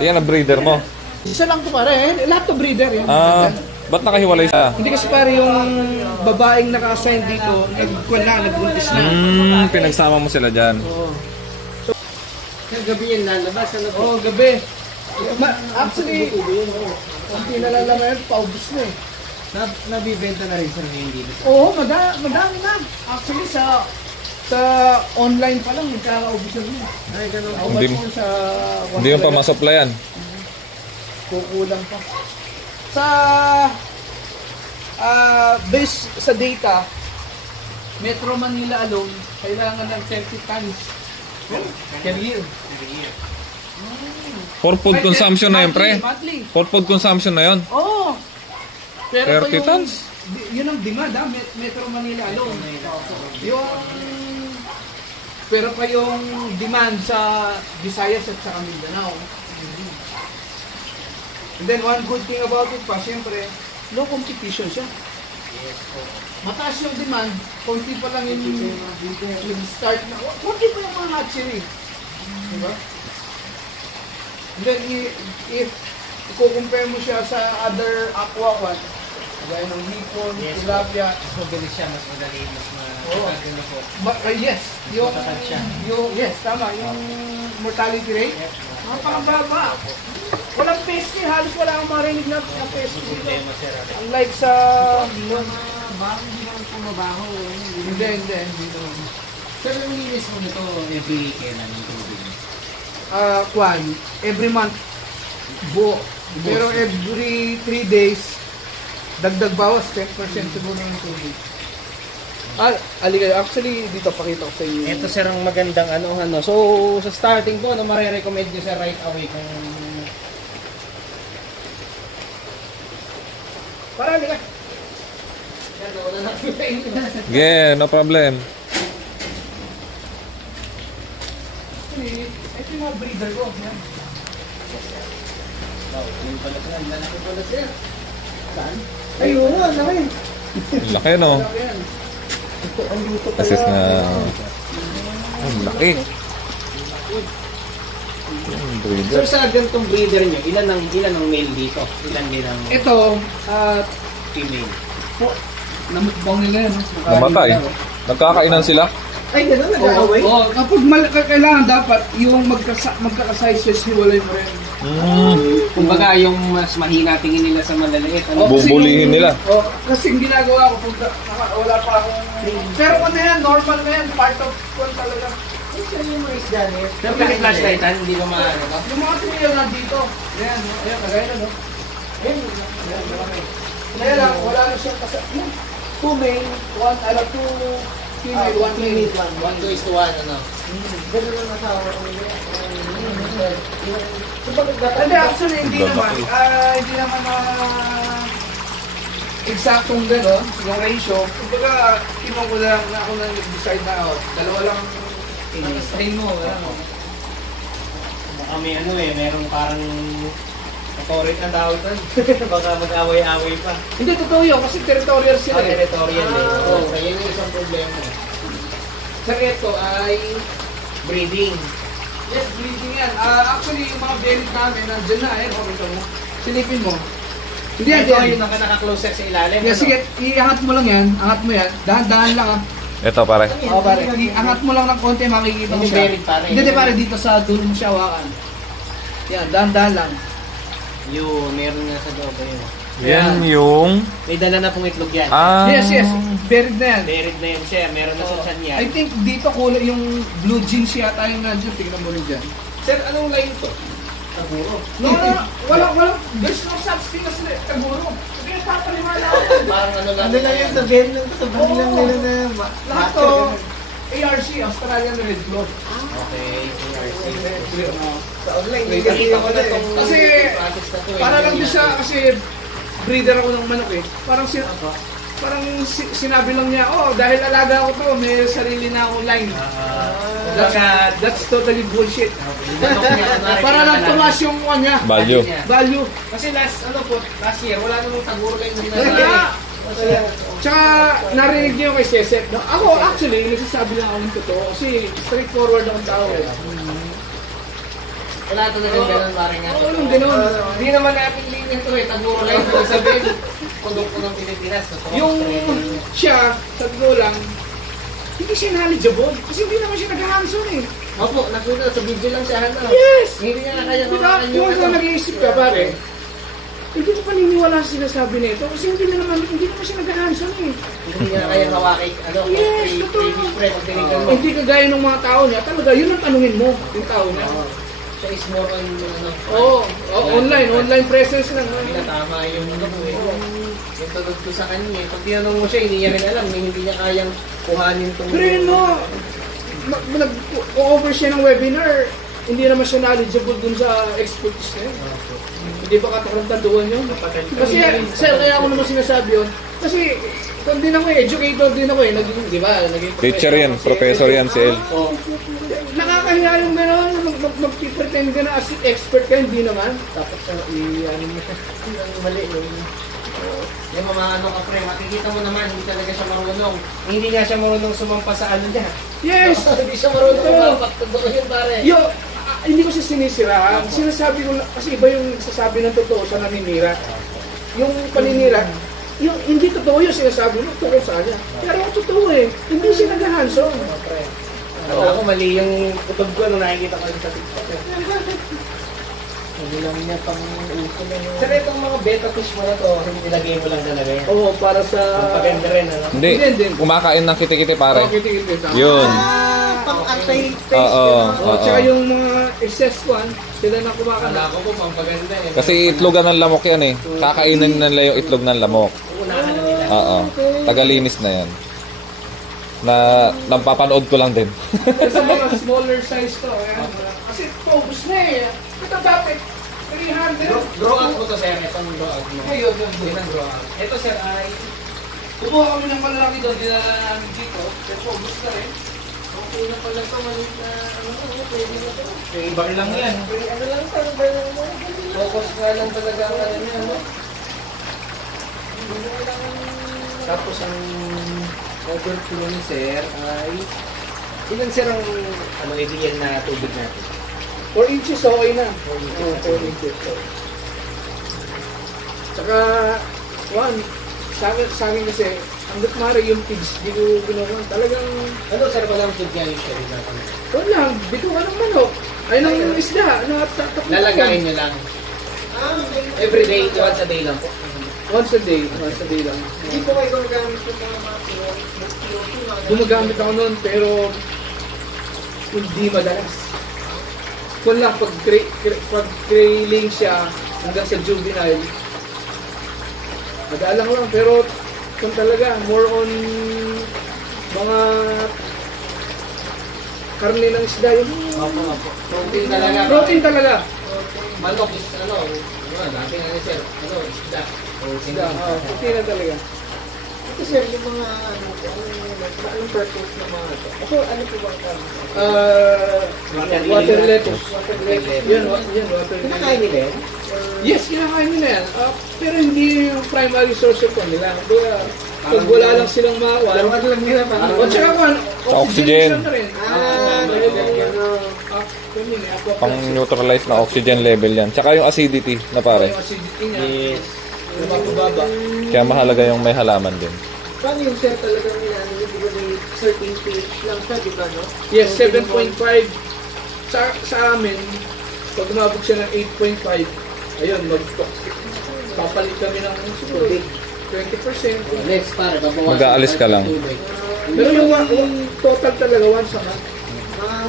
Yan ang breeder mo. Isa lang to pare, lahat to breeder yan. Ba't nakahiwalay siya? Hindi kasi pare yung babaeng naka-assign dito, nagbuntis na. Pinagsama mo sila dyan. Oo. Gabi yan lalabas, ano po? Oo, gabi. Actually, konti na lalaman yun, paubos na eh. Nabibenta na rin sa ngayon dito. Oo, madami na. Actually, sa online pa lang, nagkakaubusan mo. Ay, ganun. Hindi mo pa masupplyan. Kukulang pa. Sa base sa data, Metro Manila alone, kailangan ng 30 tons per year. For food consumption na yun, pre? Monthly. For food consumption na yun? Oo. Pero 30 tons? Yun ang demand ha, Metro Manila alone. Pero pa yung demand sa Visayas at sa Mindanao. And then one good thing about it pa, siyempre, low competition siya. Mataas yung demand, konti pa lang yung start na, konti pa yung mga hatchery. Diba? And then if i-compare mo siya sa other aqua one, gaya ng hipon, tilapia, mas mabilis siya, mas madali, mas yes, yes, tama, yung mortality rate, napakababa. Walang pesky, halos wala akong marinig na pesky dito. Unlike sa hindi naman pumabaho. Hindi. Pero yung linis mo nito, every kailan yung tubig? Every month, buo. Pero every 3 days, dagdag bawas, 10% siguro ng tubig. Actually, dito pakita ko sa inyo. Ito sir ang magandang ano. So, sa starting po, marirecommend nyo sir right away kung... Para nila. Yeah, no problem. Ito yung mga breeder ko. Yan. Lalaki pala sir. Saan? Ayun, laki. Laki, no? Assist na... laki. Sir, sa ganitong breeder nyo, ilan ang male dito? Ilan din ang Ito, female? namutbang nila yan. Namatay. Nagkakainan sila? Ay, gano'n, nag-aaway? Oo, kapag kailangan dapat yung magka-sizes, hiwalay mo rin. Kumbaga, yung mas mahina tingin nila sa malaliit. Bubulihin nila. Kasi yung ginagawa ko, wala pa akong... Pero ano yan, normal na yan, part of one talaga. Saan yung mga isda niya? Pero flashlightan, hindi ko maano ba? Yung mga trio nandito. Ayan, kagaya na, no? Kaya lang, wala na siyang kasama. 2 male, 2 female, 1 male. 1:1, ano? Gano'n lang nasawa ko nila. Hindi, actually, hindi naman eksaktong gano'n, yung ratio. Kumbaga, kinuha ko lang na ako nang nag-decide na ako. Dalawa lang strain mo. Baka may merong parang authority na daw ito. Baka mag-away-away pa. Hindi, totoo yun, kasi territorial sila. Territorial eh. Kaya yung isang problema. Sa ito ay Breeding. yes, breeding yan. Actually, yung mga belit namin, nandiyan na ito mo. Silipin mo. Hindi yan, Ito yung naka-closer sa ilalim. Yeah, sige, iangat mo lang yan. Angat mo yan. Dahan-dahan lang ah. Ito, pare. Pare. Iangat mo lang ng konti, makikita mo Yung siya. berit, pare. Hindi, pare, dito sa dulo mo siya hawakan. Yan, dahan-dahan lang. Yun, meron nga sa loob. Yan yung... May dala na pong itlog yan. Yes. Berid na yan. Berid na yun, sir. Meron na sa tiyan yan. I think dito kulay yung blue jeans yata yung nandiyan. Tignan mo rin dyan. Sir, anong line to? Taguro. No. Walang. There's no such thing as taguro. Sige, papaliwala ako. Parang ano lang yung sabihin sa lang nila na... Lahat to, ARC, Australian Red Cross. Okay, ARC. Sa online, Nakita ko na itong kasi, process na to. para lang din siya, kasi breeder ako ng manok eh. Parang sinabi lang niya, dahil alaga ako to, may sarili na akong line. That's totally bullshit. Para lang tumas yung kanya. Value. Kasi last year, wala namang taguro kayo na wala. Tsaka narinig niyo kay Cesep. Ako actually, nagsasabi lang ako ng totoo kasi straightforward akong tao eh. Wala talagang ganun, parang nga. Oo, walang ganun. Hindi naman natin linis ito eh. Taguro lang ito. Sabihin, produkto ng Pilipinas. Yung siya, sabi ko lang, hindi siya knowledgeable. Kasi hindi naman siya nag-hands-on eh. Opo, nakita sa video lang siya. Ano? Yes! Hindi niya kaya Diba? hawakan Kung ano. ikaw nag-iisip ka, pare, hindi ko paniniwala sa sinasabi nito kasi hindi naman siya nag-hands-on eh. Hindi niya kaya hawakin. Ano? Yes, totoo. Pre-spray. Pag tinignan mo. Hindi kagaya ng mga tao niya, talaga yun ang tanungin mo, yung tao niya. Siya is more on ano. Oo, online presence lang. Tama yung ano ko eh. Yung tagod ko sa kanya eh. Pag tinanong mo siya, hindi niya rin alam. Hindi niya kayang kuhanin itong... Pero yun mo, nag-over siya ng webinar, hindi naman siya knowledgeable dun sa expertise na yun. Hindi ba katarantaduhan yun? Kasi, sir, kaya ako naman sinasabi yun. Kasi, kung din ako educator din ako eh. Di ba? Naging Teacher yan, professor yan si El. Nakakahiya yung gano'n, mag-pretend ka na as expert ka, hindi naman. Tapos ano mo siya. Ang mali yung... Yung mga ano ka pre, makikita mo naman, hindi talaga siya marunong. Hindi nga siya marunong sumampa sa ano niya. Yes! Hindi siya marunong sumampa. Totoo yun pare. Hindi ko siya sinisiraan. Sinasabi ko, kasi iba yung sasabi ng totoo sa naninira. Yung paninira, yung hindi totoo yung sinasabi mo, totoo sa kanya. Pero ang totoo eh, hindi siya nag-hands-on. Ako mali yung kutob ko nung nakikita ko sa TikTok. Hindi lang niya pang uso na yun. Saka itong mga beta fish mo na to, nilagay mo lang talaga yan. Oo, para sa... Paganda rin, ano? Hindi, kumakain ng kiti-kiti pare. Kiti-kiti. Yun. Pang anti-taste. Oo. Tsaka yung mga excess one, sila na kumakain. Wala ko po, pang paganda eh. Kasi itlogan ng lamok yan eh. Kakainin nila yung itlog ng lamok. Unahan na nila. Oo. Tagalinis na yan. Na napapanood ko lang din. Kasi mga smaller size to. Ayan. Kasi paubos na eh. Ito dati, 300. Grow out mo to sir, itong grow out mo. Ayun, Yun ang grow out. Ito sir ay... Kumuha kami ng malalaki doon, dinala namin dito. Pero paubos na rin. Okay na pala ito, maliit na ano, pwede na ito. Iba lang yan. Ano lang, parang focus nga lang talaga ang ano niya, ano? Tapos ang order ko nun sir ay... Ilan sir ang ano, ideal na tubig natin? 4 inches, okay na. 4 inches. Tsaka, sa akin kasi, hanggat maaari yung pigs, di ko ginawa. Talagang, Ano sir, walang food niya usually natin? wala lang, bito ka ng manok. Ay, ng isda. Lalagayin nyo lang. Everyday, once a day lang po. Once a day lang. Hindi po kayo gumagamit po ng mga Gumagamit ako noon, pero hindi madalas. Kung lang, pag trailing siya hanggang sa juvenile, madalang lang. Pero kung talaga, more on mga karne ng isda yun. protein talaga. Protein talaga. Manok is ano, dati nga ni sir, isda. Isda, protein na talaga. Ito sir, yung mga anong purpose ng mga ito? Ako, ano po ba ang Water lettuce. Yan, water lettuce. Kinakain nila yan? Yes, kinakain nila yan. Pero hindi yung primary source of nila. Kaya, pag wala lang silang makuha. Laruan lang nila pa. O tsaka kung Oxygen. na rin. Pang-neutralize na oxygen level yan. Tsaka yung acidity na pare. Yung acidity niya. Yes. Lumababa. Kaya mahalaga yung may halaman din. Paano yung sir talagang nila, di ba may certain pH lang siya, di ba, no? Yes, 7.5. Sa amin, pag umabot siya ng 8.5, ayun, papalit kami ng siguro 20%. Next pare, babawasan. Mag-aalis ka lang. Pero yung total talaga once a month.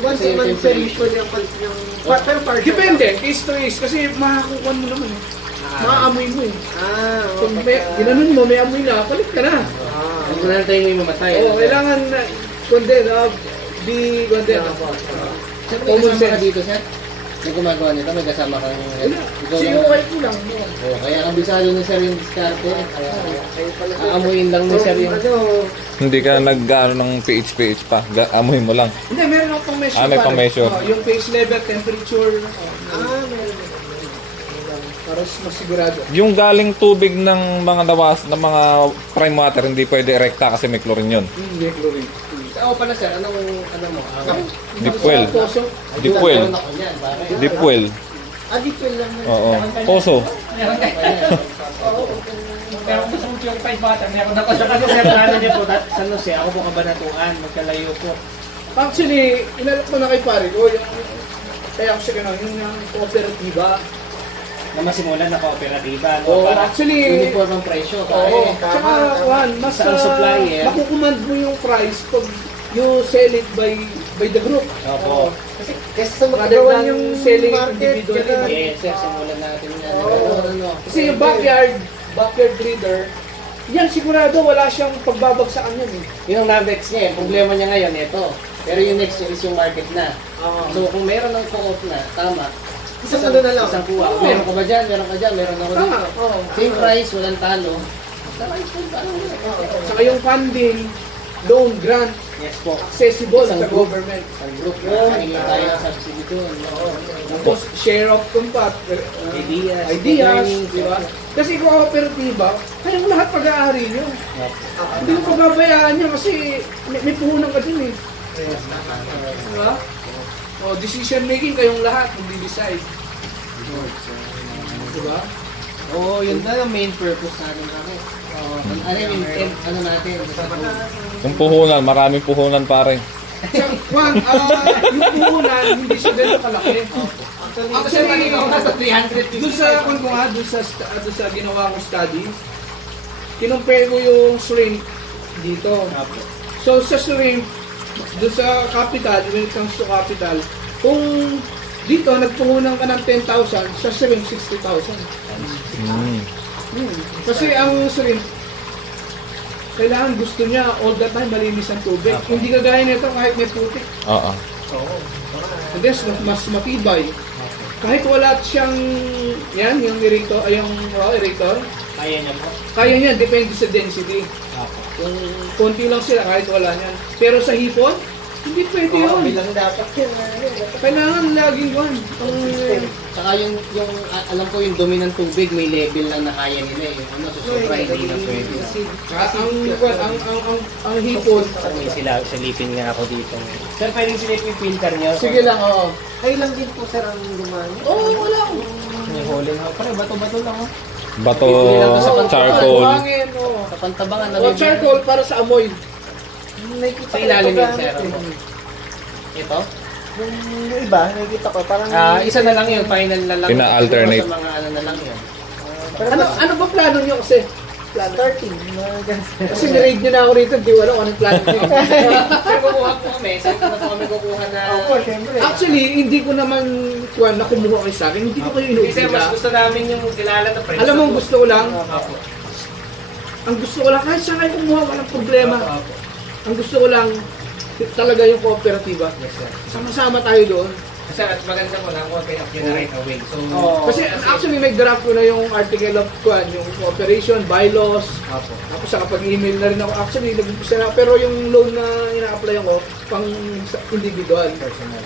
Once a month sir, usually ang palit yung... Pero partial. Depende, case to case. Kasi makakukuha mo naman eh. Maaamoy mo eh. Kung ginanon mo, may amoy na, palit ka na. Kung nantayin mo yung mamatay. Oo, kailangan na, kundi, be, kundi. Sir, may kasama ka dito, sir? May gumagawa nito, may kasama kang... Wala, COI ko lang. Oh, kaya kabisado na sir yung diskarte. Aamuin lang ni sir yung... Hindi ka nag-ano ng pH pa. Amoy mo lang. Hindi, meron akong pang-measure. May pang-measure. Yung pH level, temperature. Meron. Para mas sigurado. Yung galing tubig ng mga dawas, ng mga prime water, hindi pwede erekta kasi may chlorine yun. Hindi, chlorine. Oo pala sir, ano mo? Dipwell. Poso. Dipwell. Meron ako niyan, pare. Dipwell. Dipwell lang. Oo. Poso. Meron kayo. Pero kung gusto mo yung 5 bata, meron ako siya kasi sir, plano niya po, San Jose, ako po Kabanatuan, magkalayo po. Actually, inalok ko na kay pare ko yung kaya ako siya gano'n, yung kooperatiba. Na masimulan na kooperatiba, no? Oo, Para actually, uniform ang presyo. Oo, tsaka Juan, mas Sa ang supplier. makukumand mo yung price pag you sell it by the group. Opo. Kasi sa Rather magagawa than yung selling it market, individually. Yes, sir, simulan natin yan. Oo. Kasi yung backyard breeder, yan sigurado wala siyang pagbabagsakan yan eh. Yun ang next niya eh. Problema niya ngayon, ito. Pero yung next niya is yung market na. Oo. So kung meron ng co-op na, tama. Isang ano na lang. Isang kuha. Oo. Meron ka ba dyan? Meron ka dyan? Meron ako Tama. dito. Oo. Same price, walang talo. Saka Saka yung funding, loan, grant, yes po. accessible Isang sa group. government. Isang group. Nakahingi tayo ng subsidy doon. Tapos share of compat, Ideas. ideas, learning, di ba? Kasi kooperatiba, kayang lahat pag-aari nyo. Hindi mo pababayaan nyo kasi may puhunan ka din eh. Di ba? O, decision making kayong lahat, mag-decide. Di ba? Oo, yun na ang main purpose natin ako. Ano yung intent, ano natin? Yung puhunan, maraming puhunan pare. Juan, yung puhunan, hindi siya ganun kalaki. Actually, nasa 350. doon sa, kung nga, doon sa ginawa kong study, kinumpare ko yung shrimp dito. So, sa shrimp, doon sa capital, when it comes to capital, kung dito, nagpuhunan ka ng 10,000, sa shrimp, 60,000. Kasi ang shrimp, kailangan gusto niya all the time malinis ang tubig. Hindi kagaya nito kahit may putik. Oo. And then, mas matibay. Kahit wala siyang, yan, yung aerator, aerator, Kaya niya po. kaya niya, depende sa density. Kung konti lang sila, kahit wala niyan. Pero sa hipon, hindi pwede yun. Bilang dapat yun. Kailangan laging one. Saka yung alam ko yung dumi ng tubig, may level lang na kaya nila eh. Yung ano, sobra hindi na pwede. Ang hipon, May silipin nga ako dito. Sir, pwedeng silipin filter niyo? sige lang, oo. Kayo lang din po sir ang gumano. Oo, wala. May hole nga. Pare, bato-bato lang oh. Bato, charcoal. Buhangin, oo. Sa pantabangan na O, charcoal para sa amoy. Nakikita Sa ko ilalim ito yun, sir. gamit Ito? Yung iba, nakikita ko parang... Isa na lang yun. Final na lang. Pina-alternate. Siguro sa mga ano na lang yun. pero Ano ba plano nyo kasi? Plano. starting, mga ganun. Kasi nirade nyo na ako rito, di wala kung anong plano nyo. Sir, kukuha po kami. Saan po na po kami kukuha na... Opo, syempre. Actually, hindi ko naman na kumuha kayo sa akin. Hindi ko kayo Kasi mas inuubila. gusto namin yung kilala na friends. Alam mo, ang gusto ko lang, Opo. ang gusto ko lang, kahit saan kayo kumuha, walang problema. Opo. Ang gusto ko lang, talaga yung kooperatiba. Yes, sir. Sama-sama tayo doon. Kasi at maganda mo lang, open up yun na right away. So, Kasi actually may draft ko na yung article of yung cooperation, bylaws. Opo. Tapos saka pag-email na rin ako. Actually, nag-umpisa na. Pero yung loan na ina-apply ko, pang individual. Personal.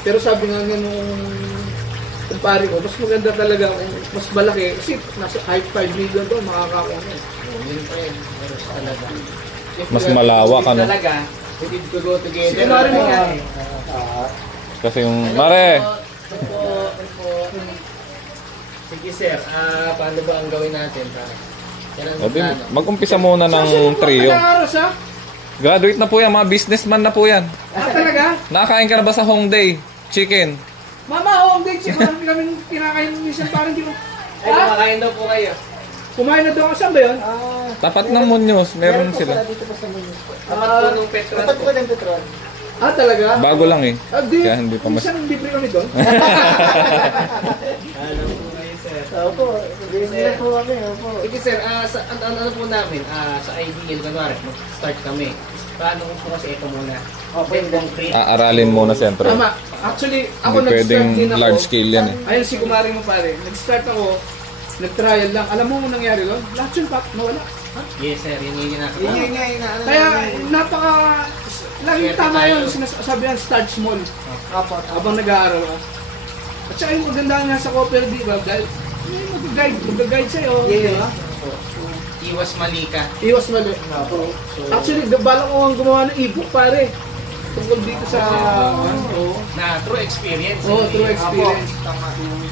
Pero sabi nga nung kumpare ko, mas maganda talaga kung mas malaki. Kasi nasa kahit 5 million doon, makakakuha mo. Yun pa yun. Pero talaga. Mas malawak, ano? Talaga, we need to go together. Sige, Mari mo nga. Kasi yung, mare, Sige sir, paano ba ang gawin natin? Kailan ang plano? mag-umpisa muna ng Saan trio. nag-aaras ha? Graduate na po yan, mga businessman na po yan. Talaga? Nakakain ka na ba sa Hongdae? Chicken. Mama, home date. Marami kami kinakain minsan parang di mo. Ay, kumakain daw po kayo. Kumain na doon. Saan ba yun? Tapat ng Munyos, meron po sila. pala dito pa sa Muñoz po. Dapat po nung petrol Tapat po. po ng petrol. Talaga? Bago lang eh. Di. Kaya hindi pa mas... Minsan libre kami doon. Alam po kayo sir. Opo, sabihin niyo po kami. Opo. Sige sir, ano po namin, sa ideal, kunwari, mag-start kami. Paano po kasi ito muna? Then concrete. Aaralin muna siyempre. Tama. Actually, ako Hindi nag-start pwedeng din ako. large scale yan eh. Ayun si kumari mo pare. Nag-start ako. Nag-trial lang. Alam mo kung nangyari doon? Lahat yung pack nawala. Yes sir, yun yung ginagawa. Yun nga inaano Kaya namin. napaka... Laging Swerte tama tayo. yun. Sabi yan, start small. Opo, Habang nag-aaral ka. At saka yung maganda nga sa cooperative, dahil may mag-guide sa'yo. Yes. Di ba? Iwas mali ka. Iwas mali. Actually, balak ko ang gumawa ng ebook pare. Tungkol dito sa Na true experience. oh, true experience. Tama yung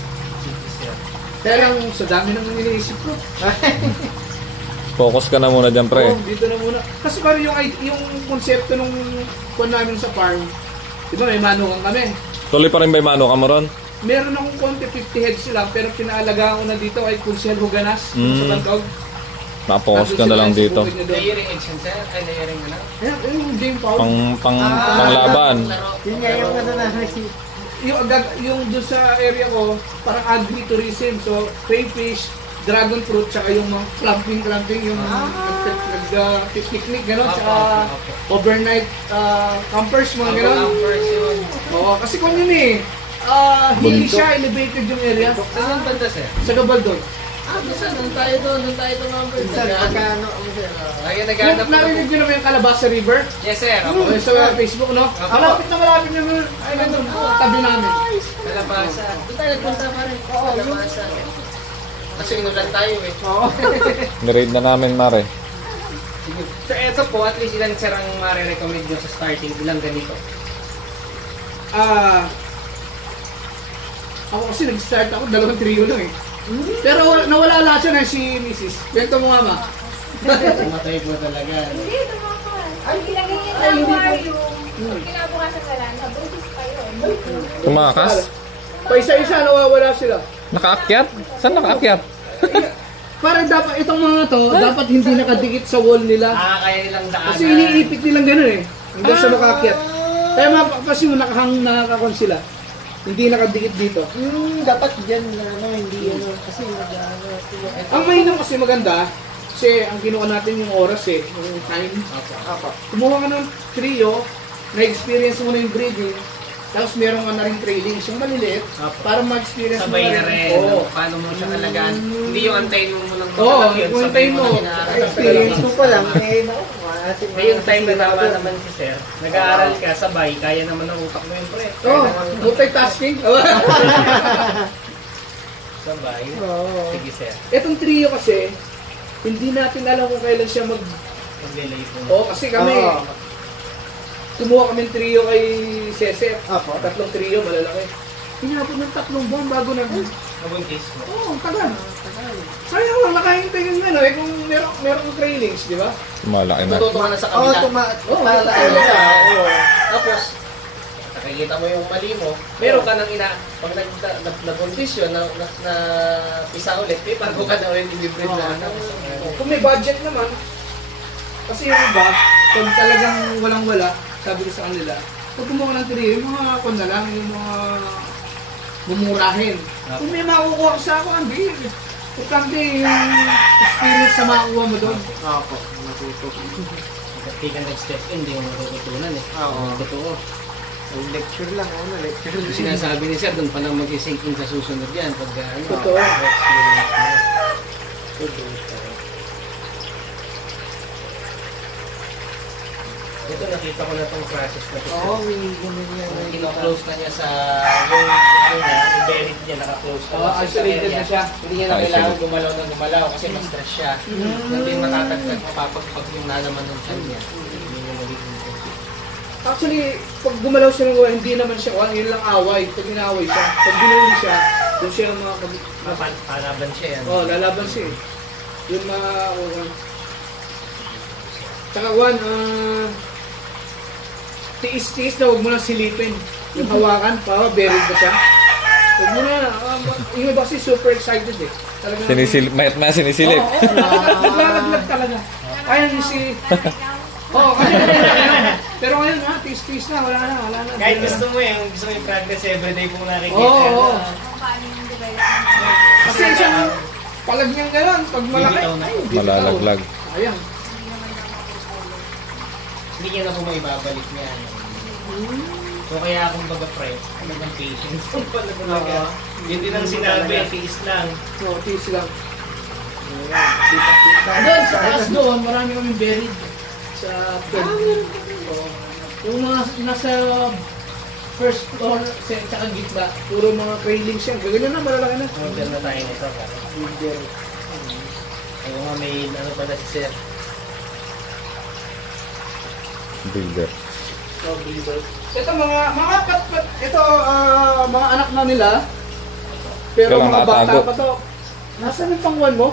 Kaya lang sa dami nang iniisip ko. Focus ka na muna dyan, pre. Oh, dito na muna. Kasi parang yung konsepto nung kuwan namin sa farm, di ba may manukan kami. Tuloy pa rin ba yung mano ka mo ron? Meron akong konti 50 heads lang pero pinaalagaan ko na dito ay Kunsel Huganas sa Tantog. Nakapokus ka na lang dito. Layering action sir. Ay, layering ano? Ayan, yung game foul. Panglaban. yun nga yung ano na Yung doon sa area ko, parang agri-tourism. So, crayfish, dragon fruit, tsaka yung mga clamping, yung nag-picnic, gano'n, tsaka overnight campers, mga gano'n. Oo, kasi kung yun eh, hindi siya elevated yung area. Saan banda sir? Sa Gabaldon. Doon tayo number. minsan pagkano Ay, naghanap ko. Narinig nyo naman yung Calabasa River? Yes sir. Okay, sa Facebook, no? Malapit naman. Ay, nandun, tabi namin. Kalabasa. Doon tayo nagpunta pa rin. Kalabasa. Kasi inulan tayo eh. Oo. Niraid na namin, Mare. So eto po, at least ilan sir ang marirecommend nyo sa starting? Ilang ganito? Ako kasi nag-start ako, 2 trio lang eh. Pero nawala lahat siya na si Mrs. Bento mo nga ma. Tumatay po talaga. Hindi, tumakas. Ang ilagay niya sa aquarium, kinabukasan ka lang, nabuntis pa yun. Tumakas? Pa isa-isa nawawala sila. Nakaakyat? Saan nakaakyat? Parang dapat itong mga to, dapat hindi nakadikit sa wall nila. Kaya nilang daanan. Kasi iniipit nilang gano'n eh. Hanggang sa makakyat. Kaya kasi nakakakon sila. Hindi nakadikit dito. dapat dyan na ano, hindi ano, kasi Ang mainam kasi maganda, kasi ang kinuha natin yung oras eh, yung time. Kumuha ka ng trio, na-experience mo na yung breeding, tapos meron ka na rin trailings, yung maliliit, para ma-experience mo sabay na rin. Oo. Paano mo siya talagaan? Hindi yung antayin mo lang. Oo, yung antayin mo. experience mo pa lang, May yung time na tama naman si sir. Nag-aaral ka, sabay, kaya naman ang utak mo yun, pre. Oh, multitasking. Sabay. Sige, sir. Etong trio kasi, hindi natin alam kung kailan siya Mag-delay po. Oo, kasi kami, kumuha kami ng trio kay Cesar. Apo. 3 trio, malalaki. Inabot ng 3 buwan bago na. Nabuntis mo. Oo, tagal. Sayang lang, nakahintay yung ano eh, kung merong trailings, di ba? Malaki na. Tututo ka na sa Oo, kabila. Tapos, nakikita mo yung mali mo, meron ka nang pag nabuntis yun, na isa ulit, may bago ka na ulit i-breed na ano. Kung may budget naman, kasi yung iba, pag talagang walang-wala, sabi ko sa kanila, pag kumuha ng trio, yung mga kung na lang, yung mga bumurahin. Kung may makukuha ko sa ako, hindi. Importante yung experience sa makukuha mo doon. Opo, matuto. Hindi ka nag-step in, hindi mo matututunan eh. Oo. Totoo. Lecture lang, lecture Yung sinasabi ni sir, doon pa lang mag-sink in sa susunod yan. Pag ano, Totoo. experience mo. Ito nakita ko na itong process na ito. Oo, may ganun yan. Kino-close na niya sa yung buried niya, naka-close na. Oo, isolated na siya. Hindi niya na kailangan gumalaw kasi ma-stress siya. Hindi matatagtag mapapagpag yung nalaman ng tiyan niya. Actually, pag gumalaw siya ng gawa, hindi naman siya, yun lang away. Pag inaway siya, pag binuli siya, doon siya ng mga Palaban siya yan. lalaban siya eh. Yung mga, tsaka Juan, tiis-tiis na huwag mo nang silipin. Yung hawakan, buried ba siya? Huwag mo na, yung iba kasi super excited eh. Talagang, Mayat na sinisilip. Oo, naglalaglag talaga. Ayun yung si... Oo, pero ngayon ha, tiis-tiis na, wala na. Kahit gusto mo gusto mo yung practice everyday kung nakikita. Oo. Kung paano yung development. Kasi isang palag niyang gano'n, pag malaki, Bibitaw na. ay, bibitaw. Malalaglag. Ayun. Hindi niya na po maibabalik niya. So kaya akong baga pre, ano bang patience? Yun din ang sinabi, tiis lang. Oo, tiis lang. Doon, sa taas doon, marami kaming buried sa Oo. Yung mga nasa first floor, tsaka gitna, puro mga trailings yan. Ganyan na, malalaki na. Order na tayo nito. Oo nga, may ano pala si Sir. Builder. Ito mga anak na nila. Pero Kailangan mga bata nakatago. pa to. Nasaan yung pangwan mo?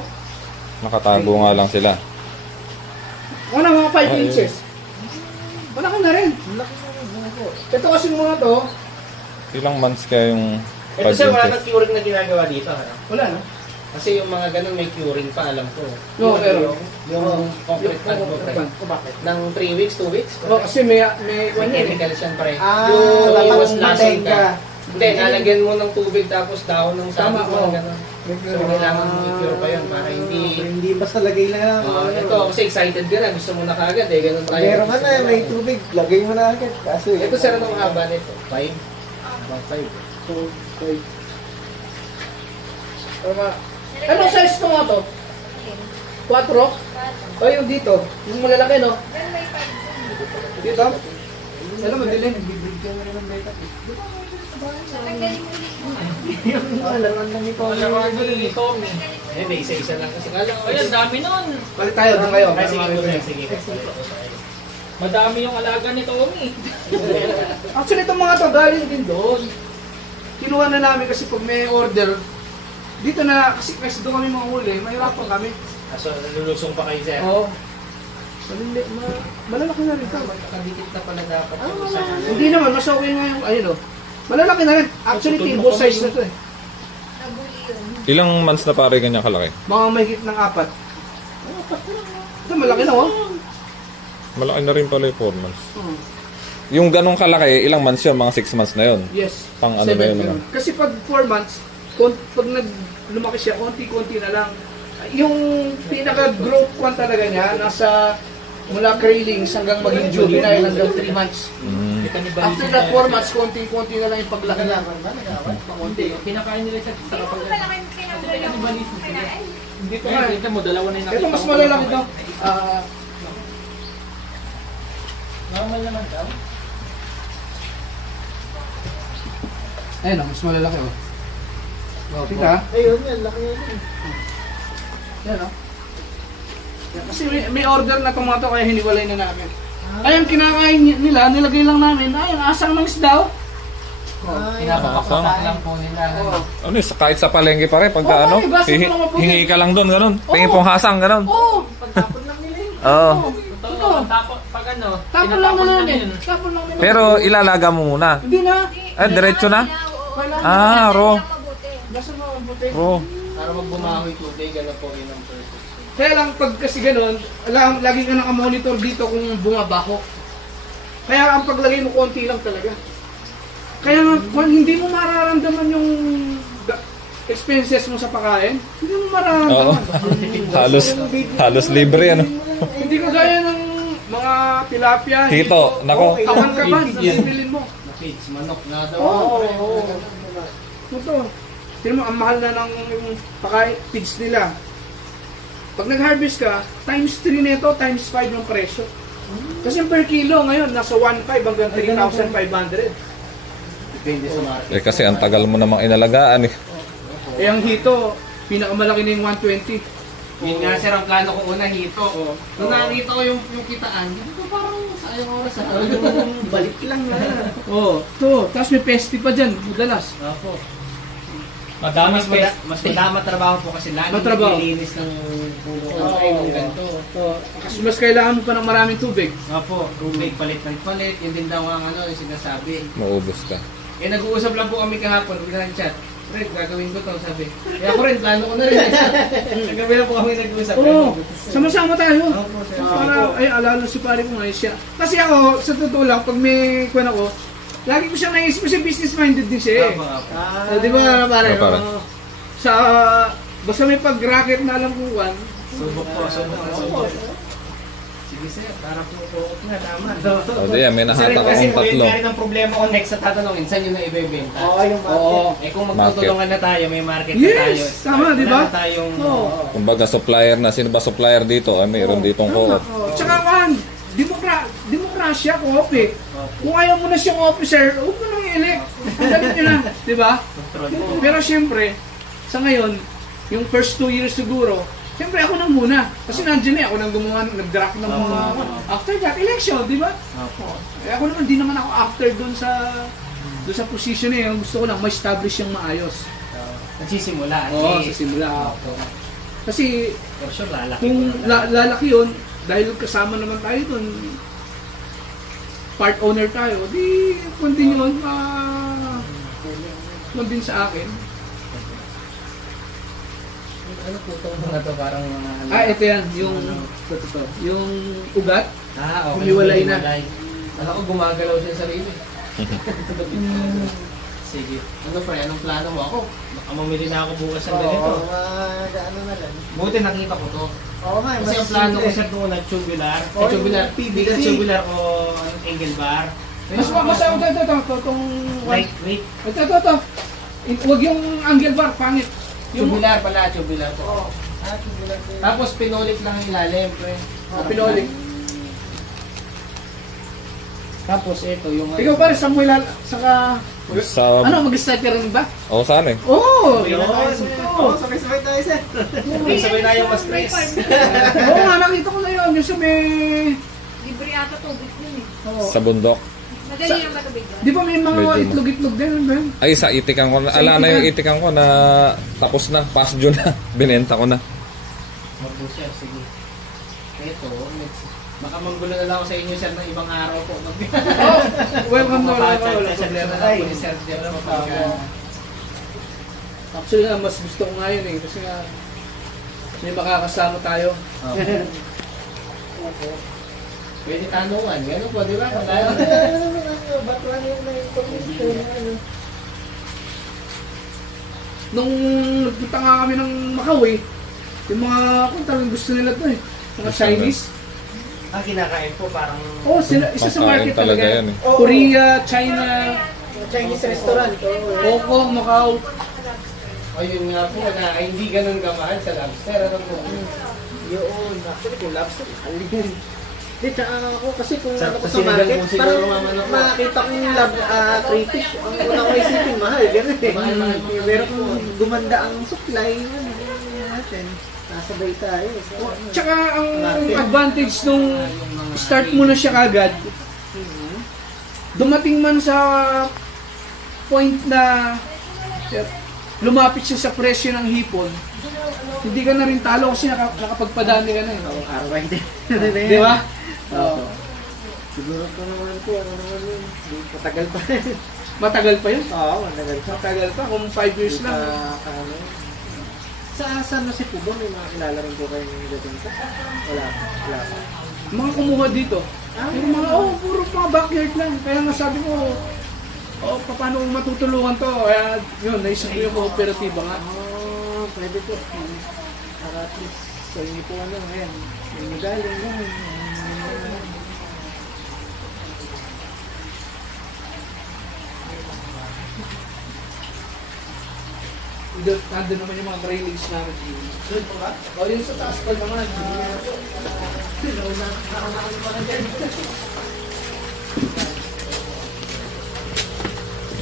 Nakatago nga lang sila. Ano mga 5 Ay, inches? Malaki na rin. Ito kasi mga to, Ilang months kaya yung Ito sir, wala 5 nang curing na ginagawa dito. Ano? wala no? Kasi yung mga ganun may curing pa, alam ko. No, pero Yung concrete pad mo, pre. bakit? Nang 3 weeks, 2 weeks? Oh, kasi may May ano eh. chemicals yan, pre. Ah, So, iwas tapos lason ka. matenga. Hindi, lalagyan mo ng tubig tapos dahon ng Tama, sabi mo. oo. Ganun. So, kailangan mo i-cure pa yun para hindi... Hindi basta lagay lang. Ito, kasi excited ka na. Gusto mo na kagad eh. Ganun tayo. Meron ka na, may tubig. Lagay mo na agad. Kaso Ito sir, anong haba nito? 5? 5. Anong size ko nga to? 4? O yung dito, yung malalaki no? Then may 5. Dito? Alam mo, dilim. Natanggalin mo ulit mo. Eh, may isa-isa lang kasi. Kala ko, Ayun, dami nun. Balik tayo, doon kayo. Ay, sige po, sir. Sige. Madami yung alaga ni Tommy. Actually, itong mga to, galing din doon. Kinuha na namin kasi pag may order, dito na, kasi doon kami mga huli, mahirapan kami. So, lulusong pa kayo, sir. Oo. Malalaki na rin ito. Nakadikit na pala dapat. Hindi naman, mas okay nga yung, ayun o. Malalaki na rin. Actually, table size na to eh. Nabuli yun. Ilang months na pare ganyan kalaki? Mga mahigit ng 4. Ito, malaki na oh. Malaki na rin pala yung 4 months. Hmm. Yung ganong kalaki, ilang months yun? Mga 6 months na yun. Yes. Pang ano 7 na yun, ganun. ano? Kasi pag 4 months, pag lumaki siya, konti-konti na lang. Yung pinaka-growth one talaga niya, nasa mula crailings hanggang maging juvenile hanggang 3 months. Mm. After that 4 months, konti-konti na lang yung paglaki niya. Hindi, kinakain nila sa Hindi mo kapag... malaki tinanggal yung kinain. Dito Kaya nga. kita mo, dalawa na yung Ito mas malalaki to. Normal naman daw. Ayun, mas malalaki oh. Kita? Ayun, yan. Laki yan. Yan oh. Yan, kasi may order na tomato kaya hiniwalay na namin. Ayun, kinakain nila, nilagay lang namin. Ayun, asang ng isda oh. Pinapapapak lang po nila. Oo. Ano yun, kahit sa palengke pare, pagka Oo, ano, pare, basta mo lang mabuti. hingi ka lang doon, ganun. Oo. Tingin pong hasang, ganun. Oo. Oo. Totoo, pag ano, Tapon lang tinatapon na na namin. yun. Tapon lang namin. Pero ilalaga mo muna. Hindi na. Diretso na? Kailangan. Ah, raw. Basta mo mabuti. Oh. Para magbumahoy tubig, ano po yun ang purpose. Kaya lang pag kasi ganun, lagi ka nakamonitor dito kung bumabako. Kaya ang paglagay mo konti lang talaga. Kaya nga, kung hindi mo mararamdaman yung expenses mo sa pagkain, hindi mo Oo. mararamdaman. Halos libre, ano. Hindi ko gaya ng mga tilapia, Hito, nako. kaman-kaman, sa bibilin mo. Na pigs, manok, na daw. Oo. Ito. Tignan mo, ang mahal na ng yung pagkain, pigs nila. Pag nag-harvest ka, times 3 nito, times 5 ng presyo. Kasi per kilo ngayon, nasa 1.5 hanggang 3,500. Depende sa market. Eh kasi ang tagal mo namang inalagaan eh. Eh ang hito, pinakamalaki na yung 120. Yun nga sir, ang plano ko una hito. Nung nakita ko yung kitaan, hindi ko parang sayang oras ha. Balik lang na. Oo, to. Tapos may pesti pa dyan, madalas. Opo. Madami Mas madama trabaho po kasi lalo Matrabaho. nililinis ng puno Oo. ng ng ganito. Kasi mas kailangan mo pa ng maraming tubig. Opo, tubig, palit ng palit. Yun din daw ang ano, yung sinasabi. Maubos ka. Eh, nag-uusap lang po kami kahapon, biglang chat. Fred, gagawin ko to, sabi. Kaya ako rin, plano ko na rin. Nagabi lang po kami nag-uusap. Oo, sama-sama tayo. Opo, sir. Para, ay, alala si pare ko ngayon siya. Kasi ako, sa totoo lang, pag may kwan ako, lagi ko siyang naisip kasi business-minded din siya eh. Opo, opo. Di ba, pare? Oo, pare. Sa, basta may pag-racket na alam kung kwan. Subok po, subok na subok. Sige sir, para po po na, tama. O di yan, may Sir, nahatak kasi akong tatlo. kung yung problema ko next sa tatanungin, saan yun na ibebenta? Oo, yung Oo. Eh kung magtutulungan na tayo, may market na tayo. Yes, tama, di ba? Wala na tayong... Oo. Kumbaga supplier na, sino ba supplier dito? Ay, mayroon ditong co-op. Tsaka kwan, demokrasya, co-op eh. Kung ayaw mo na siyang officer, huwag mo nang i-elect. Dalit nyo na, di ba? Control mo. Pero siyempre, sa ngayon, yung first 2 years siguro, Siyempre ako nang muna. Kasi nandiyan ako nang gumawa, nag-draft ng mga... After that, election, di ba? Eh ako naman, di naman ako after doon sa position eh. Gusto ko lang ma-establish yung maayos. Nagsisimula. Oo, sa simula. Kasi For sure, lalaki. kung lalaki yun, dahil kasama naman tayo doon, part owner tayo, di kung din yun, kung din sa akin. Ano po itong mga to? Parang mga... Ito yan, yung ugat. Okay. Humiwalay na. Alam ko, gumagalaw siya sa sarili. Sige. Ano pre, anong plano mo? Ako, baka mamili na ako bukas ng ganito. Ano na lang. Buti nakita ko to. Oo nga, Kasi ang plano ko sa doon na tubular. Tubular, PVC. tubular o angle bar. Mas itong... Wait. Ito. Huwag yung angle bar, pangit. Tubular pala, tubular po. Tubular ko. Tapos pinolit lang yung ilalim, pre. Pinolik. Tapos ito yung... Ikaw pare, Samuel, saka... Sa... Ano, mag-start ka rin ba? Oo, saan eh? Oo! Oo, sabay-sabay tayo, sir. Sabay tayo mas stress. Oo nga, nakita ko na yun. Yung sa may... Libre ata tubig nun eh. Sa bundok. Madali lang ba tubig doon? Di ba may mga Medyo itlog-itlog din, ano ba yun? Ay, sa itikan ko na. Ala na yung itikan ko na tapos na. Past due na. Binenta ko na. Mabos siya, sige. Ito, baka manggulo na lang ako sa inyo, sir, ng ibang araw po. Oh, welcome to wala problema. Ay, sir, diyan na Actually nga, mas gusto ko nga yun eh. Kasi nga, may makakasama tayo. Pwede tanungan, gano'n po, di ba? Tayo. Ba't lang yung may information? Nung nagpunta nga kami ng Macau eh, yung mga kung talagang gusto nila to eh. Mga Chinese. Ang kinakain po, parang... Oh, sila, isa sa Pagkain market talaga talaga. yan eh. Korea, China, Chinese restaurant. Hong Kong, Macau. Ayun nga po, na hindi ganun kamahal sa lobster. Ano po? Yun, actually kung lobster, alin. Hindi, tsaka ako kasi kung Sa ano ko sa sinigang market, po siguro, parang mama, no? makakita kong crayfish. Ang una ko isipin, mahal, gano'n eh. Mahal. Pero kung gumanda ang supply, ano, natin, nasabay tayo. So, Tsaka ang advantage nung start mo na siya kagad, dumating man sa point na lumapit siya sa presyo ng hipon, hindi ka na rin talo kasi nakapagpadami ka na eh. araw-araw din. Di ba? Oo. Siguro ko naman po, ano naman yun, matagal pa rin. Matagal pa yun? Oo, matagal pa. Matagal pa, kung 5 years lang. Sa Nasi po ba may mga kilala rin po kayo ng Gatinta? Wala pa. Mga kumuha dito. Yung mga, puro mga backyard lang. Kaya nga sabi ko, paano matutulungan to? Kaya yun, naisip ko yung kooperatiba nga. Pwede po. Para at least sa inyo po ano, ayan. May magaling lang. Nandun naman yung mga trailings namin. Doon po ba? O yun sa taas pa naman.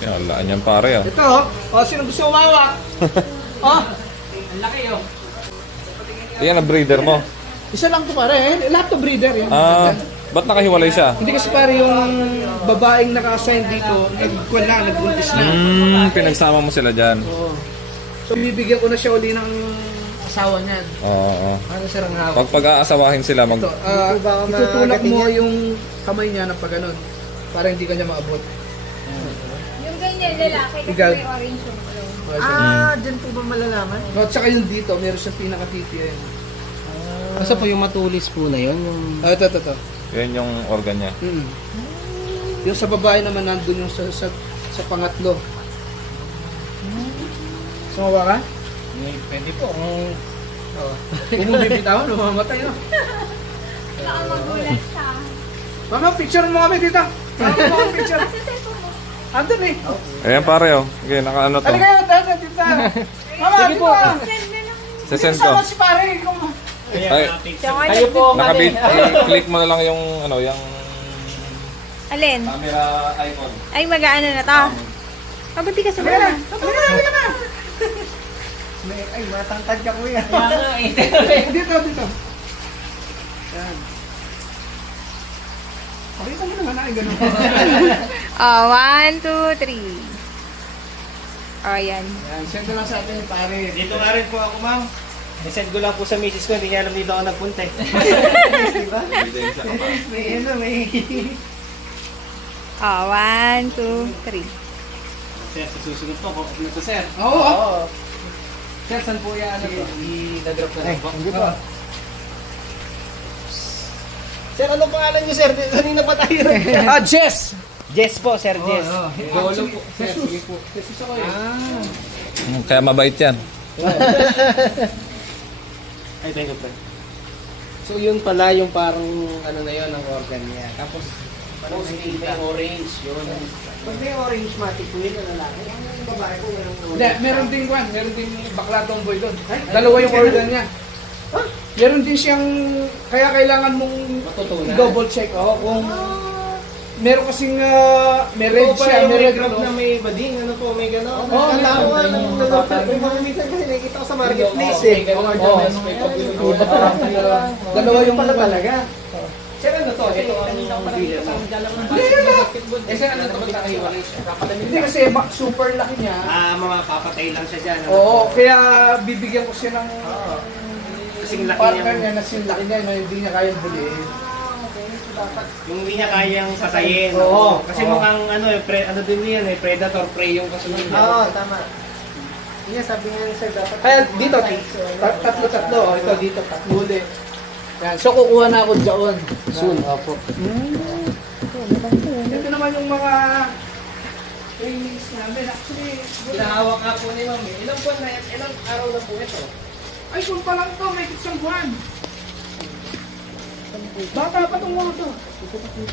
Yan, laan yan pare ah. Ito, sino gusto umawak? Ang laki yun. Yan ang breeder mo. Isa lang to pare, lahat to breeder. Yan. Ba't nakahiwalay siya? Hindi kasi pare yung babaeng naka-assign dito, nagbuntis na. Pinagsama mo sila dyan. So bibigyan ko na siya uli ng asawa niyan. Oo. Ano sir ang hawak? Pag pag-aasawahin sila, Ito, itutulak mo yung kamay niya ng pagganon para hindi ka niya maabot. Yung ganyan lalaki kasi Ikaw. may orange yung ulo. Dyan po ba malalaman? No, tsaka yung dito, meron siyang pinakatiti. Basta po yung matulis po na yun. Yung... Ito. Yan yung organ niya. Yung sa babae naman nandun yung sa pangatlo. Sumawa ka? Pwede po. Kung mo bibitawan, mamamatay no? Baka magulat siya. Mama, picture mo kami dito. Mama, picture. Kasi cellphone mo. Andun eh. Ayan pare oh. Okay, naka-ano to. Halika kayo, dito. Mama, dito ka. Send na lang. Sesend ko. Kasama si pare. Ay, Kayo po, click mo na lang yung yung Alin? camera icon. Ay, mag-ano na to. Mabuti ka sa Halika na. mga. Halika na. Ay, matangkad ka kuya. Kaya nga eh. Dito. Yan. Pakita mo naman ay ganun. Oh, 1, 2, 3. Oh, yan. Yan, send ko lang sa atin pare. Dito nga rin po ako, ma'am. I-send ko lang po sa misis ko, hindi niya alam dito ako nagpunta eh. Diba? May Oh, 1, 2, 3. Sir, sa susunod po, kung ano to, sir? Oo. Sir, saan po yan? Ano po? I-drop na lang po. Hindi ba? Sir, ano pangalan niyo, sir? Kanina pa tayo rin. Jess! Jess po, sir, Jess. Golo po. Jesus. Jesus ako eh. Kaya mabait yan. Ay, thank you, sir. So, yun pala yung parang ano na yun, ang organ niya. Tapos, mostly may orange yun. Pag may orange matic po yun, ang lalaki. Ang babae po, Hindi, meron ding bakla tomboy doon. Dalawa yung organ niya. Meron din siyang, kaya kailangan mong matutunan. double check. Kung meron kasing may red Ito siya, pa may yung red grab na may bading, ano po, may gano'n. Oo, may Nakakatawa gano'n. ng nalapit. May mga minsan kasi nakikita ko sa marketplace eh. Dalawa yung pala talaga. Sir, ano to? Ito ang dealer. Eh, sir, ano to? Hindi kasi super laki niya. Mamapapatay lang siya dyan. Oo, kaya bibigyan ko siya ng Kasing laki partner niya. niya na laki niya na hindi niya kayang buliin. Yung hindi niya kayang patayin. Oo. Kasi mukhang ano din yan eh, predator, prey yung kasunod niya. Oo, tama. Iya, sabi nga sir, dapat... Kaya dito, tatlo. Ito dito, tatlo ulit. Yan. So, kukuha na ako dyan. Soon. Opo. Ito naman yung mga trainings namin. Actually, Pinahawak nga po ni Ma'am. Ilang buwan na, ilang araw na po ito? ay, kung pa lang ito, may isang buwan. Bata pa itong mga ito.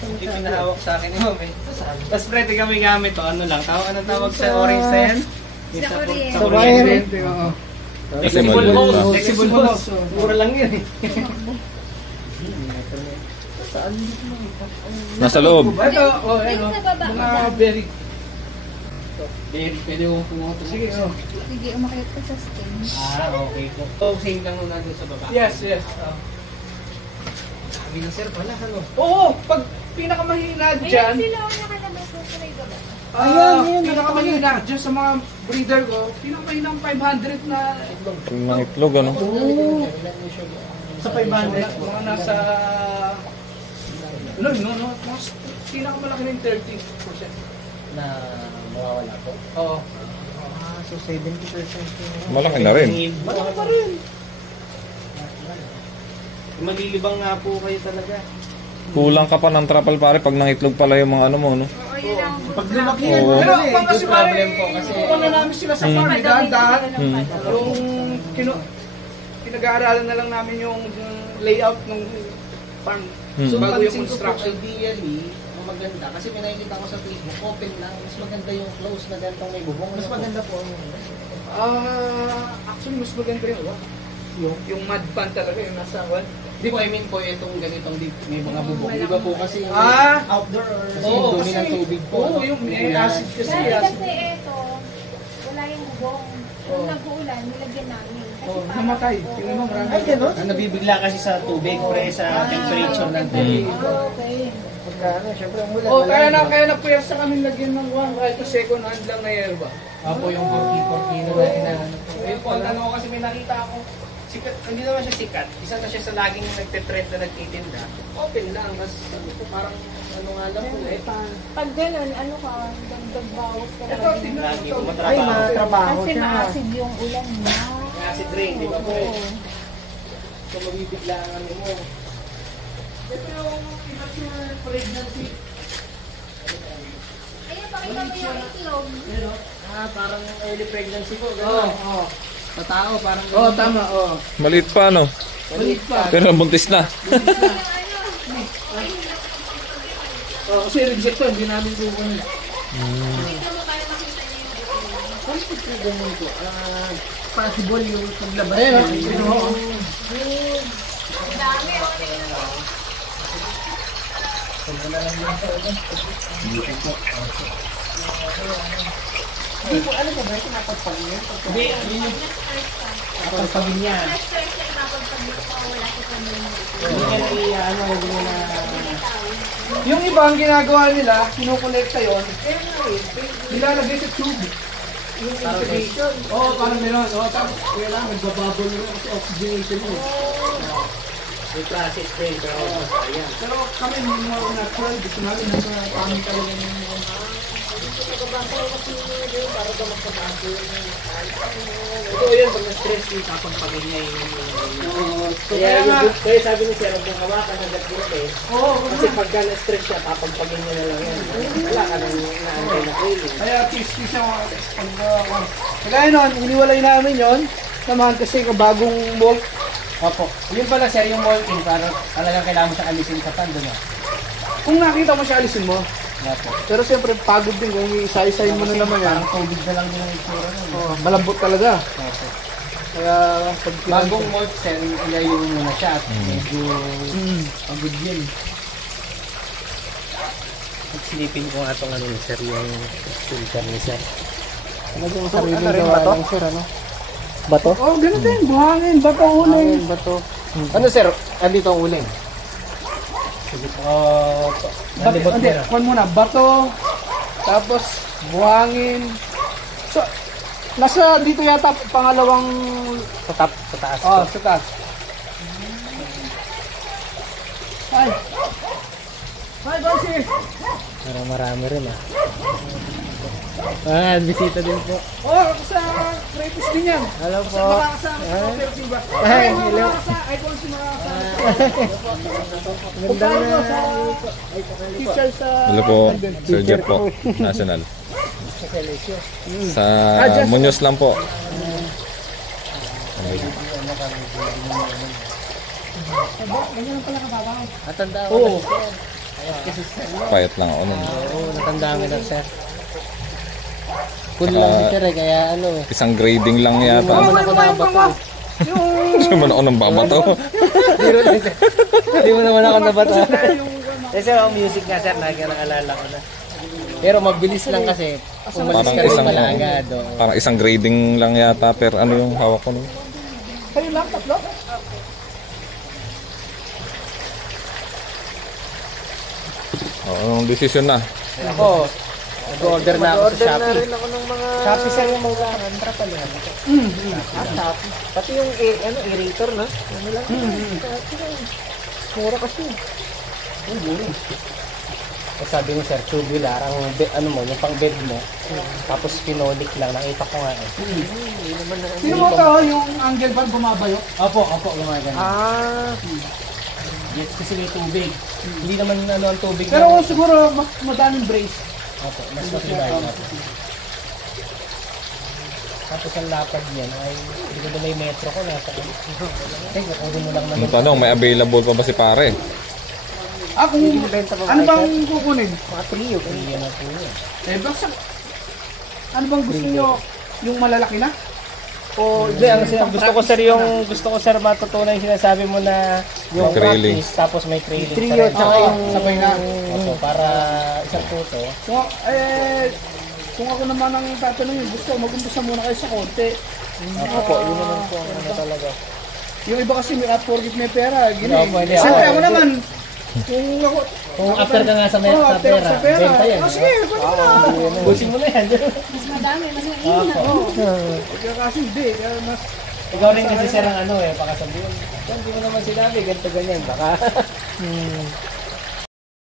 Hindi pinahawak sa akin ni Ma'am eh. Tapos pre, di kami gamit to. Ano lang, anong tawag sa orange na yan? Sa Korean. Sa Korean. Oo. Flexible hose. Flexible hose. hose. Mura lang yun eh. Nasa loob. Ito, Dito sa baba. mga berry. Berry, pwede mo kumuha ito. Sige, Sige, umakit ka sa stage. Okay po. So, same lang nung nandun sa baba. Yes. Sabi ng sir pala, ano? Oo, pag pinakamahina Ayan dyan, sila ang nakalabas na sa may baba. pinakamahina dyan sa mga breeder ko, pinakamahina ang 500 na Mga itlog, ano? sa 500. Mga nasa, no, mas pinakamalaki ng 30%. Na mawawala po. Oo. So 70%. Malaki na rin. Malaki pa rin. Malilibang nga po kayo talaga. Kulang ka pa ng trapal pare pag nangitlog pala yung mga ano mo, no? Oo, yun ang Pag lumaki yan, Oo. Pero pang kasi pare, problem po kasi kukuha na namin sila sa farm, dahan-dahan. Yung pinag-aaralan na lang namin yung layout ng farm. So, Bago yung pansin ko po, construction. ideally, ang maganda, kasi may nakikita ko sa Facebook, open lang, mas maganda yung close na gantong may bubong. Mas maganda po ang Actually, mas maganda yun. Yung mud pan talaga, yung nasa one. Di ko, I mean po, itong ganitong may mga bubong. Iba po kasi yung Ah! outdoor or Oo, dumi ng tubig po. Oo, no? yung may Ulan. acid kasi. Dati Acid. kasi ito, wala yung bubong. Kung nag-uulan, nilagyan namin. Kasi Oh, parang- namatay. Oo. Tingnan mo, marami. Ay, ganun? Nabibigla kasi sa tubig, pre, sa temperature ng tubig. Okay. Pagkano, syempre ang mula. Oh, kaya na puyasa kami lagyan ng one kahit na second hand lang na yerba. Apo yung 40-40 na inaano po. Ayun po, ano ko kasi may nakita ako. Sikat, hindi naman siya sikat. Isa na siya sa laging nagtitrend na nagtitinda. Open lang, mas parang ano nga lang po eh. Pag ganun, ano ka, dagdag bawas ka Ito, lang. tingnan Lagi mo po ito. Ay, matrabaho. matrabaho Kasi siya. maasid yung ulan niya. May acid rain, di ba po eh? Oo. So mabibigla ang ano mo. Ito yung immature pregnancy. Ayun, pakita mo yung itlog. Parang early pregnancy po. Oo, Gano'n. oo. Sa tao, parang Oo, tama, oo. Maliit pa, no? Maliit pa. Pero buntis na. Oo, kasi reject to, hindi namin kukunin. Possible yung paglabas Ayun, niya. oo. Ang dami, okay. Hindi po, ano ba ba? Pinapagpagin yan? Hindi, yun yung napagpagin niya. Na-stress na ipapagpagin ko, wala sa kanina. Hindi niya hindi niya na... Yung iba ang ginagawa nila, kinukolekta yon, nilalagay sa tube. Yung insulation. Oo, parang gano'n. Tapos kailangan nagbababol na sa oxygenation mo. May klase spray, pero sayang. Pero kami, yung mga natural, gusto namin na kami talaga yung Ito yun, pag na-stress yung kapagpagin niya kaya sabi ni Sir, kung hawakan na nag-protest, kasi pagka na-stress siya, kapagpagin niya na lang yan. Wala ka nang naantay na feeling. kaya peace siya kaya nun, iniwalay namin yon naman kasi bagong bolt. Opo. Yun pala Sir, yung molting, para talagang kailangan mo siya alisin sa pan doon. Kung nakita mo siya, alisin mo. Opo. Pero siyempre, pagod din kung isa-isahin mo na naman yan. Parang tubig na lang din ang itsura nun. Malambot talaga. Opo. Kaya, pag Bagong mold Sir, ilayo mo muna siya at medyo pagod yun. At silipin ko nga itong ano ni Sir, yung filter ni Sir. Ano yung sariling gawa lang Sir, ano? Bato? oh, ganun din. Buhangin, bato, uling. Bato. Ano Sir? Andito ang uling. Sige po. Nalibot Hindi, mo na. kuhan muna. Bato, tapos buhangin. So, nasa dito yata pangalawang... Sa taas. Oh, sa taas. Hi. Hi, Bossy. Parang marami rin bisita din po. Oh, sa Creatis din yan. Hello po. Sa makakasama sa Super Diba? Hi, hello. Ay, kung si makakasama. Ganda na. Teacher sa... Hello po, Sir Jeff po, National. Sa Muñoz lang po. Natanda ako. Oo. Quiet lang ako nun. Oo, natanda ako na Sir. Cool lang si Sir kaya ano. Isang grading lang yata. Naman ako nabato. Hindi naman ako nang babato. Hindi mo naman ako nabato. Kasi ang music nga Sir, naalala ko na. Pero mabilis lang kasi. Kung malis ka rin pala agad. Parang isang grading lang yata, pero ano yung hawak ko nun? Kayo lang, tatlo? Anong desisyon na? Ako, nag-order na ako sa Shopee. Nag-order na rin ako ng mga... Shopee Sir yung mga kantra pala. Shopee. Pati yung aerator na. Ano lang. Mura kasi. Mura. Kasi sabi mo Sir, tubular, ang ano mo, yung pang bed mo. Tapos pinolik lang, nakita ko nga eh. Sino mo to, yung angle band bumabayo? Opo, gumagano. Yes, kasi may tubig. Hindi naman ano ang tubig. Pero siguro mas madaming brace. Opo, mas matibay. Tapos ang lapad niyan ay hindi ko may metro ko nasa ano. Kukunin mo lang Ang tanong, may available pa ba si pare? Kung ano bang kukunin? mga trio. Trio na po yun. Eh, basta, ano bang gusto nyo? Yung malalaki na? O, Hindi, gusto ko sir matutunan yung sinasabi mo na yung Trailing. practice tapos may trailing. Trio, tsaka yung sabay na. Opo, para isang tuto. Kung ako naman ang tatanungin, gusto, mag-umpisa muna kayo sa konti. Opo, yun naman po ang ano talaga. Yung iba kasi may forget may pera. Gini. Pwede. Siyempre ako naman. Kung after ka nga sa after pera, sa pera. benta yan. Sige, pwede mo na. Busin mo na yan. Mas madami, mas mainit. Kaya kasi hindi. Kaya mas... Ikaw rin kasi sir ang ano baka sabihin, hindi mo naman sinabi, ganito ganyan, baka.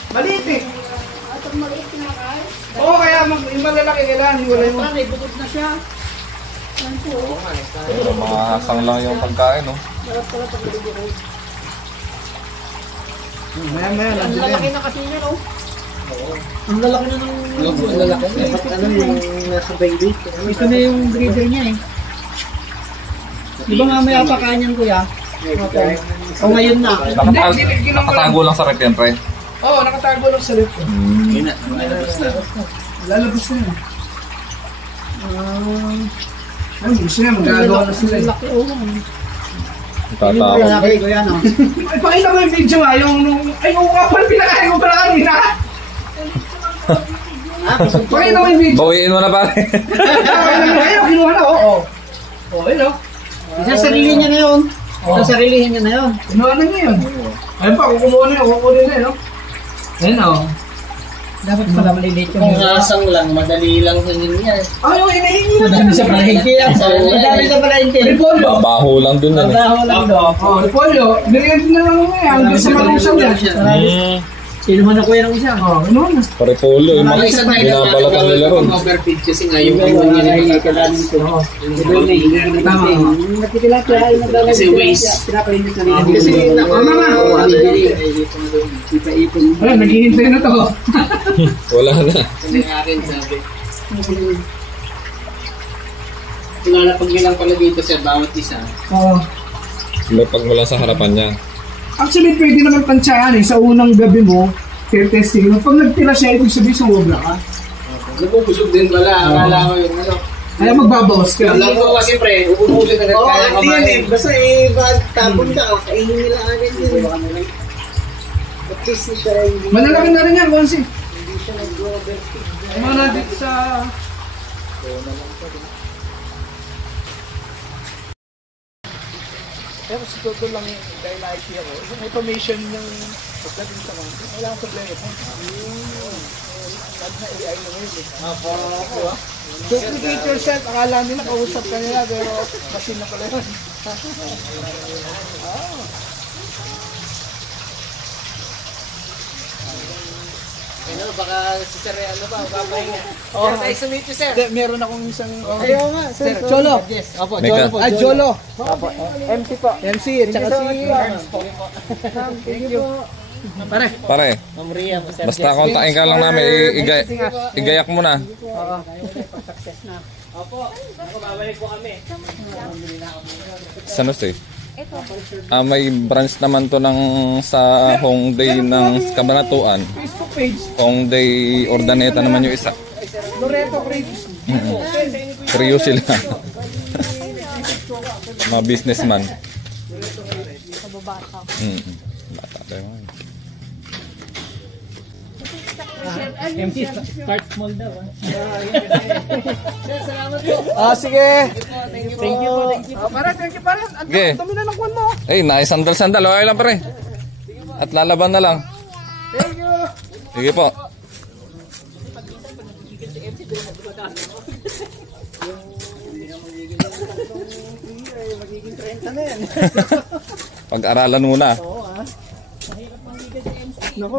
Maliit eh. At maliit na ay. Oo, kaya yung malalaki kailangan. Hiwalay mo. May bukod na siya. Yan po. Pero makakasang lang yung pagkain, no? Maya-maya, Ang nandiyan lalaki yan. na kasi niya, no? Ang lalaki na ng... Ang lalaki. Ano yung nasa baby? Ito na yung breeder niya eh. Di ba mamaya pa kanyan kuya? O ngayon na. Nakatago lang sa rep yan, pre. Oo, nakatago lang sa lip. Lalabas na yun. Ay, gusto niya, magagawa na sila. Laki oh. Tatawa. Lalaki kuya no? Ay, pakita mo yung video nga, yung... Ay, yung kapal, pinakain ko pala kanina. Pakita mo yung video. Bawiin mo na pare. Ayun, kinuha na, oh. Oh, ayun, oh. Isasarili niya na yun. Isasarilihin niya na yun. Kinuha na niya yun. Ayun pa, kukuha na yun, kukunin na yun, no? Ayun, oh. Dapat pala maliliit yung Kung hasang lang, madali lang sa inyo yan. Ay, yung hinihingi na. madami sa palengke yan. Madami sa palengke. Repolyo. Babaho lang dun yan. Trabaho lang doon. Oh, repolyo. Nilagyan na lang mo yan. Hanggang sa malusang yan. Kinuha na ko yan ang isa. Oh, kinuha na. Parepolo, yung mga binabalatan nila ron. Overfeed kasi nga yung Yung kanya mga nila. kailangan ko. Tama. Natikilapya ay naglalagay. Kasi waste. Pinapainit na rin. Kasi Tama na. Ayun, naghihintay na to. Wala na. yung akin sabi. Ilalapag nyo lang pala dito sa bawat isa. Oo. May pagmula sa harapan niya. Actually, pwede naman tansyahan eh. Sa unang gabi mo, fair testing. Pag nagtira siya, ibig sabihin sumobra ka. Nabubusog din pala. Akala ko yung ano. Kaya magbabawas ka. Alam ko kasi pre, ububusog na kaya kumain. Basta tapon ka. Kainin nila agad yun. At least ito ay Malalaki na rin yan, Konsi. Mga dito sa... Pero sa totoo lang yung dahil IT ako, yung automation ng pagdating sa mga, wala akong problema po. Lahat na AI na ngayon eh. Diba? Duplicate yourself, akala nila kausap ka nila, pero machine na pala yun. Ano, baka si Sir, ano ba, papahinga. Sir, tayo sumit you, Sir. Hindi, meron akong isang... ayaw nga. Sir, Cholo. Yes, opo, May Jolo ka- po. Ah, Jolo. MC po. MC, at saka si... Thank you po. Pare, Ma'am Ria po, Sir. basta kontakin ka lang namin. Igayak mo na. Success na. Opo, ako babalik po kami. San Jose. May branch naman to ng sa Hongdae ng Cabanatuan. Facebook page, Hongdae Ordaneta naman yung isa. Loreto Crepes. Trio sila. Mga businessman. Bata tayo. MC start small daw. Ah, sige. Thank you po. Thank you. Para, thank you, para. Ang Okay. dami na ng kwan mo. Eh, naisandal-sandal. Okay lang pare. At lalaban na lang. Thank you. Sige po. Magiging 30 na yan. Pag-aralan muna. Nako.